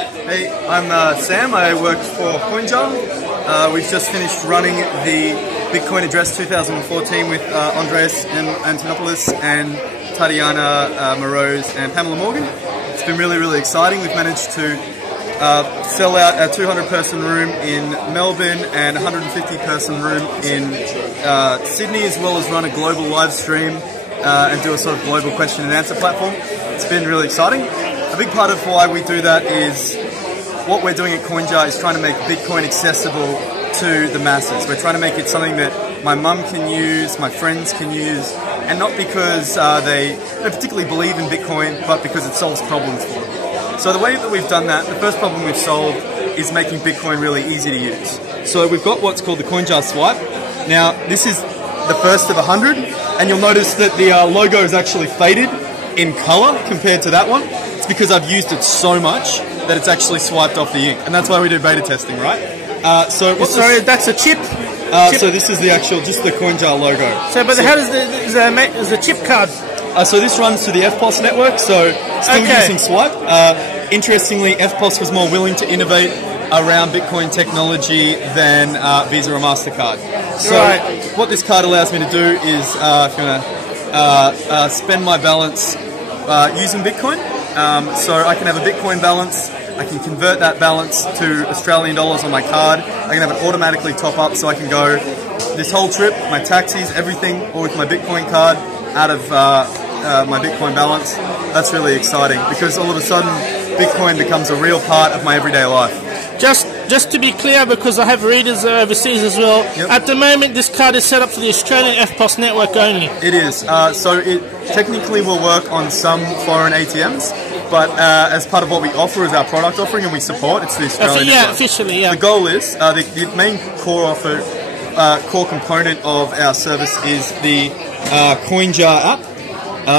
Hey, I'm Sam. I work for CoinJar. We've just finished running the Bitcoin Address 2014 with Andres and Antonopoulos and Tatiana Moroz and Pamela Morgan. It's been really exciting. We've managed to sell out a 200-person room in Melbourne and a 150-person room in Sydney, as well as run a global live stream and do a sort of global question and answer platform. It's been really exciting. A big part of why we do that is what we're doing at CoinJar is trying to make Bitcoin accessible to the masses. We're trying to make it something that my mum can use, my friends can use, and not because they particularly believe in Bitcoin, but because it solves problems for them. So the way that we've done that, the first problem we've solved is making Bitcoin really easy to use. So we've got what's called the CoinJar Swipe. Now, this is the first of 100, and you'll notice that the logo is actually faded in color compared to that one. It's because I've used it so much that it's actually swiped off the ink, and that's why we do beta testing, right? Sorry, that's a chip. So this is the actual, just the CoinJar logo. So, but how does the chip card? So this runs through the EFTPOS network, so still using Swipe. Interestingly, EFTPOS was more willing to innovate around Bitcoin technology than Visa or MasterCard. So what this card allows me to do is, if you want to spend my balance using Bitcoin. So I can have a Bitcoin balance, I can convert that balance to Australian dollars on my card, I can have it automatically top up so I can go this whole trip, my taxis, everything, all with my Bitcoin card out of my Bitcoin balance. That's really exciting because all of a sudden Bitcoin becomes a real part of my everyday life. Just to be clear, because I have readers overseas as well, at the moment this card is set up for the Australian EFTPOS network only. It is. So it technically will work on some foreign ATMs, but as part of what we offer as our product offering and we support, it's the Australian network. Officially, yeah. The goal is, the main core component of our service is the CoinJar app,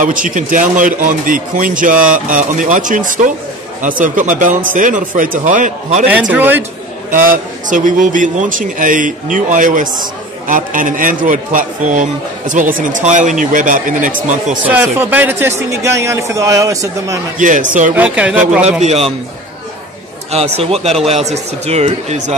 which you can download on the CoinJar, on the iTunes store. So I've got my balance there, not afraid to hide it. Android? So we will be launching a new iOS app and an Android platform, as well as an entirely new web app in the next month or so. So for beta testing, you're going only for the iOS at the moment? Yeah, so we'll, no we'll have problem. the... so what that allows us to do is... you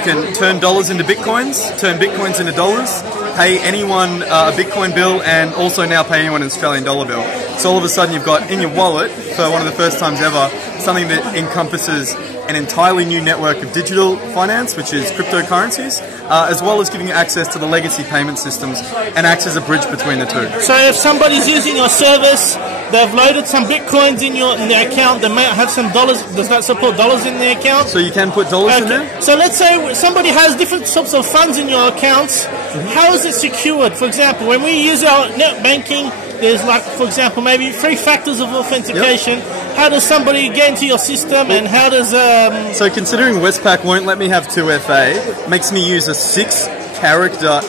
can turn dollars into bitcoins, turn bitcoins into dollars, pay anyone a Bitcoin bill, and also now pay anyone an Australian dollar bill. So all of a sudden you've got in your wallet, for one of the first times ever, something that encompasses an entirely new network of digital finance, which is cryptocurrencies, as well as giving you access to the legacy payment systems and acts as a bridge between the two. So if somebody's using your service, they've loaded some bitcoins in their account, they may have some dollars. Does that support dollars in their account? So you can put dollars in there? So let's say somebody has different sorts of funds in your accounts. How is it secured? For example, when we use our net banking, there's like, for example, maybe 3 factors of authentication. How does somebody get into your system, and how does... So considering Westpac won't let me have 2FA, makes me use a 6-character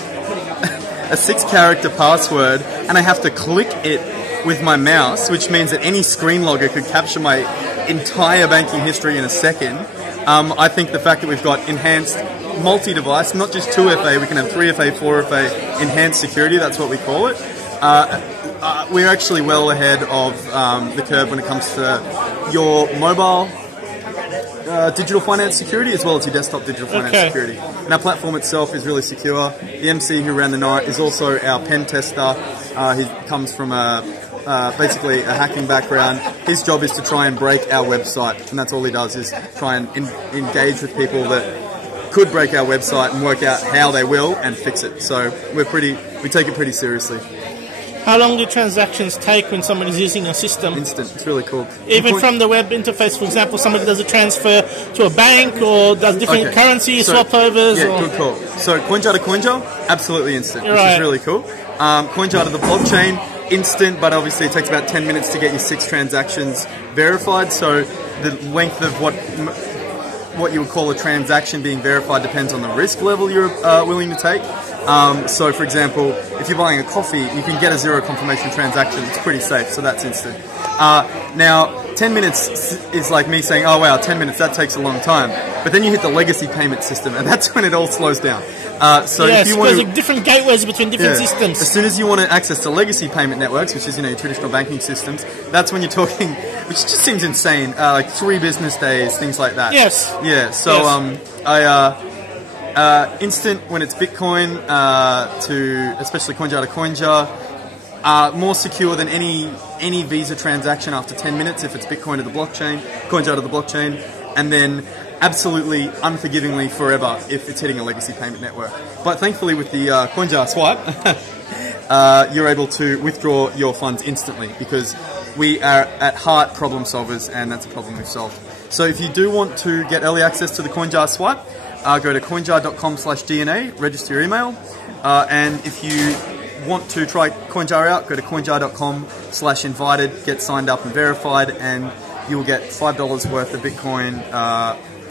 password, and I have to click it with my mouse, which means that any screen logger could capture my entire banking history in a second. I think the fact that we've got enhanced multi-device, not just 2FA, we can have 3FA, 4FA, enhanced security, that's what we call it. We're actually well ahead of the curve when it comes to your mobile digital finance security, as well as your desktop digital finance security. And our platform itself is really secure. The MC who ran the night is also our pen tester. He comes from basically a hacking background. His job is to try and break our website, and that's all he does, is try and engage with people that could break our website and work out how they will and fix it. So we take it pretty seriously. How long do transactions take when somebody's using your system? Instant. It's really cool. Even from the web interface, for example, somebody does a transfer to a bank or does different currency swap overs? Yeah, good call. So CoinJar to CoinJar, absolutely instant, which is really cool. CoinJar to the blockchain, instant, but obviously it takes about 10 minutes to get your 6 transactions verified. So the length of what you would call a transaction being verified depends on the risk level you're willing to take. So for example, if you're buying a coffee, you can get a 0 confirmation transaction. It's pretty safe, so that's instant. Now, 10 minutes is like me saying, oh wow, 10 minutes, that takes a long time. But then you hit the legacy payment system, and that's when it all slows down. So yes, if you want to, different gateways between different systems. As soon as you want to access the legacy payment networks, which is your traditional banking systems, that's when you're talking which just seems insane. Like 3 business days, things like that. Yes. Yeah. So instant when it's Bitcoin to especially CoinJar to CoinJar, more secure than any Visa transaction after 10 minutes if it's Bitcoin to the blockchain, CoinJar to the blockchain, and then absolutely unforgivingly forever if it's hitting a legacy payment network. But thankfully with the CoinJar Swipe, you're able to withdraw your funds instantly because we are at heart problem solvers, and that's a problem we've solved. So if you do want to get early access to the CoinJar Swipe, go to coinjar.com/DNA, register your email, and if you want to try CoinJar out, go to coinjar.com/invited, get signed up and verified, and you will get $5 worth of Bitcoin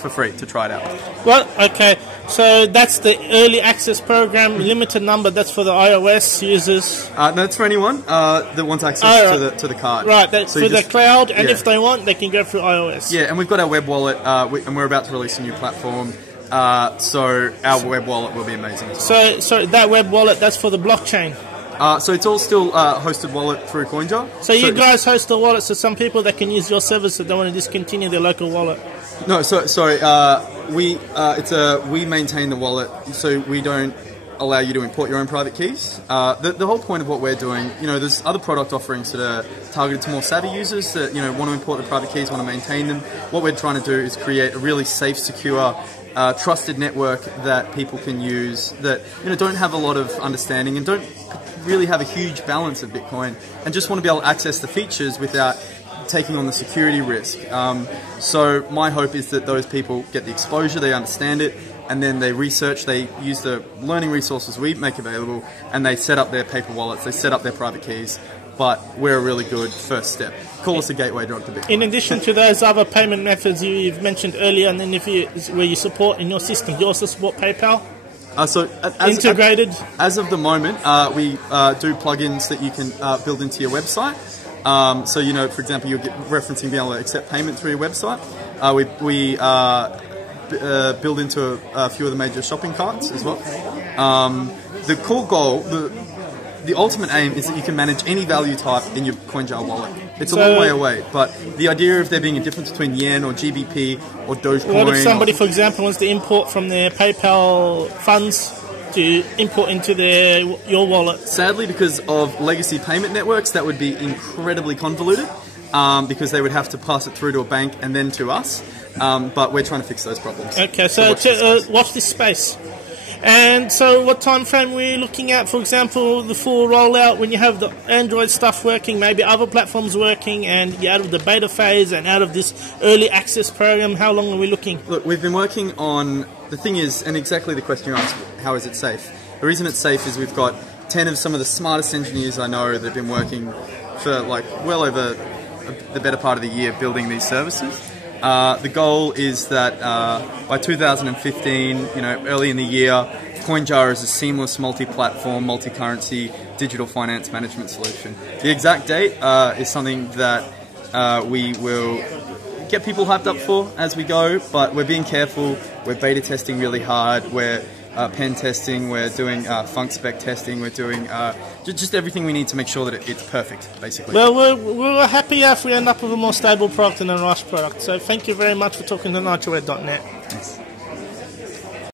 for free to try it out. Well, okay, so that's the early access program, limited number. That's for the iOS users. No, that's for anyone that wants access to the card. Right, so for the cloud, and yeah. If they want, they can go through iOS. Yeah, and we've got our web wallet, and we're about to release a new platform. So our web wallet will be amazing as well. So that web wallet, that's for the blockchain. So it's all still hosted wallet through CoinJar. So you guys host a wallet, so some people that can use your service that don't want to discontinue their local wallet. No, sorry. We maintain the wallet, so we don't allow you to import your own private keys. The whole point of what we're doing, there's other product offerings that are targeted to more savvy users that want to import the private keys, want to maintain them. What we're trying to do is create a really safe, secure, trusted network that people can use that don't have a lot of understanding and don't really have a huge balance of Bitcoin and just want to be able to access the features without taking on the security risk. So my hope is that those people get the exposure, they understand it, and then they research, they use the learning resources we make available, and they set up their paper wallets, they set up their private keys. But we're a really good first step. Call us a gateway drug to Bitcoin. In addition to those other payment methods you've mentioned earlier, and then where you support in your system, you also support PayPal? Integrated? As of the moment, we do plugins that you can build into your website. So, for example, you're referencing being able to accept payment through your website. We build into a few of the major shopping carts as well. The core goal, the ultimate aim is that you can manage any value type in your CoinJar wallet. It's a long way away, but the idea of there being a difference between yen or GBP or Dogecoin... What if somebody, for example, wants to import from their PayPal funds to import into your wallet? Sadly, because of legacy payment networks, that would be incredibly convoluted because they would have to pass it through to a bank and then to us. But we're trying to fix those problems. Okay, so watch this space. And so what time frame we're looking at, for example, the full rollout when you have the Android stuff working, maybe other platforms working, and you're out of the beta phase and out of this early access program? How long are we looking? Look, we've been working on, the thing is, and exactly the question you asked, how is it safe? The reason it's safe is we've got 10 of some of the smartest engineers I know that have been working for well over the better part of the year building these services. The goal is that by 2015, early in the year, CoinJar is a seamless multi-platform, multi-currency digital finance management solution. The exact date is something that we will get people hyped up for as we go, but we're being careful. We're beta testing really hard. We're pen testing. We're doing funk spec testing. We're doing just everything we need to make sure that it's perfect, basically. Well, we're happy if we end up with a more stable product than a rush product. So thank you very much for talking to NitroWare.net. Thanks.